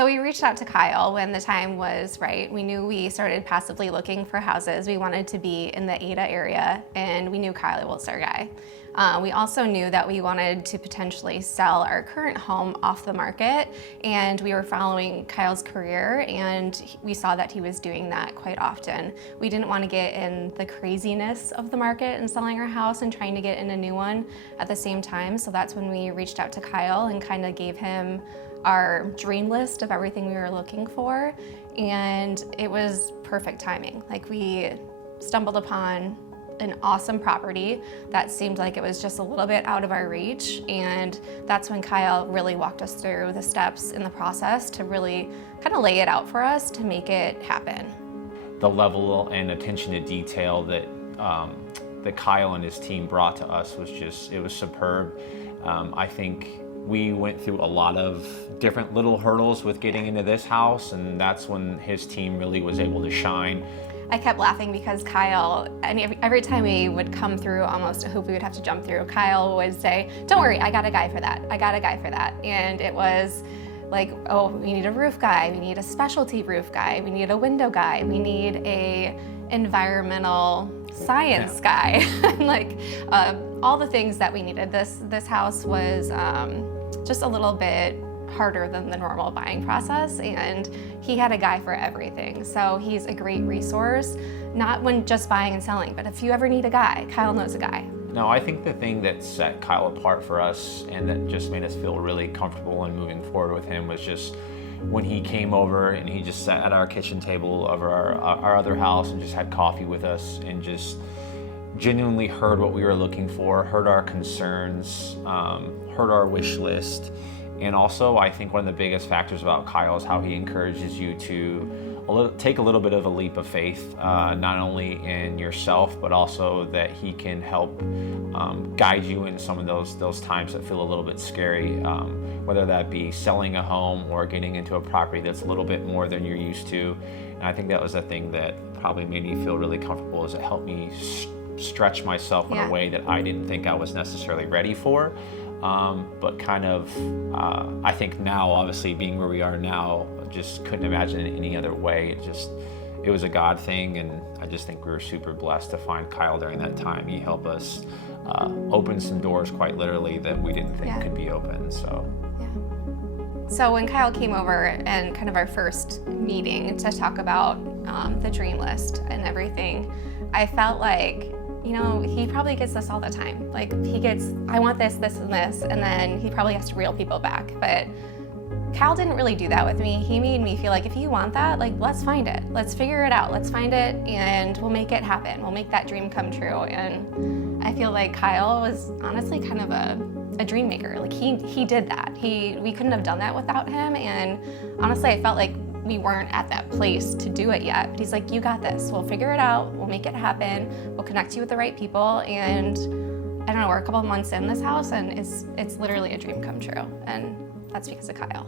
So we reached out to Kyle when the time was right. We knew we started passively looking for houses. We wanted to be in the Ada area, and we knew Kyle was our guy. We also knew that we wanted to potentially sell our current home off the market, and we were following Kyle's career, and we saw that he was doing that quite often. We didn't want to get in the craziness of the market and selling our house and trying to get in a new one at the same time. So that's when we reached out to Kyle and kind of gave him our dream list of everything we were looking for, and it was perfect timing. Like, we stumbled upon an awesome property that seemed like it was just a little bit out of our reach, and that's when Kyle really walked us through the steps in the process to really kind of lay it out for us to make it happen. The level and attention to detail that that Kyle and his team brought to us was just, it was superb. I think we went through a lot of different little hurdles with getting into this house, and that's when his team really was able to shine. I kept laughing because Kyle, and every time we would come through almost a hoop we would have to jump through, Kyle would say, "Don't worry, I got a guy for that. I got a guy for that." And it was like, oh, we need a roof guy, we need a specialty roof guy, we need a window guy, we need a environmental science guy, like all the things that we needed. This house was just a little bit harder than the normal buying process, and he had a guy for everything. So he's a great resource, not when just buying and selling, but if you ever need a guy, Kyle knows a guy. No, I think the thing that set Kyle apart for us and that just made us feel really comfortable in moving forward with him was just when he came over and he just sat at our kitchen table of our other house and just had coffee with us and just genuinely heard what we were looking for, heard our concerns, heard our wish list. And also, I think one of the biggest factors about Kyle is how he encourages you to take a little bit of a leap of faith, not only in yourself, but also that he can help guide you in some of those times that feel a little bit scary, whether that be selling a home or getting into a property that's a little bit more than you're used to. And I think that was the thing that probably made me feel really comfortable, is it helped me stretch myself in a way that I didn't think I was necessarily ready for. But kind of, I think now, obviously being where we are now, just couldn't imagine it any other way. It was a God thing, and I just think we were super blessed to find Kyle during that time. He helped us open some doors, quite literally, that we didn't think could be open. So when Kyle came over and kind of our first meeting to talk about the dream list and everything, I felt like, you know, he probably gets this all the time. Like, he gets, I want this, this, and this, and then he probably has to reel people back. But Kyle didn't really do that with me. He made me feel like, if you want that, like, let's find it. Let's figure it out. Let's find it, and we'll make it happen. We'll make that dream come true. And I feel like Kyle was honestly kind of a dream maker. Like, he did that. We couldn't have done that without him. And honestly, I felt like we weren't at that place to do it yet. But he's like, you got this. We'll figure it out. We'll make it happen. We'll connect you with the right people. And I don't know, we're a couple of months in this house, and it's literally a dream come true. And that's because of Kyle.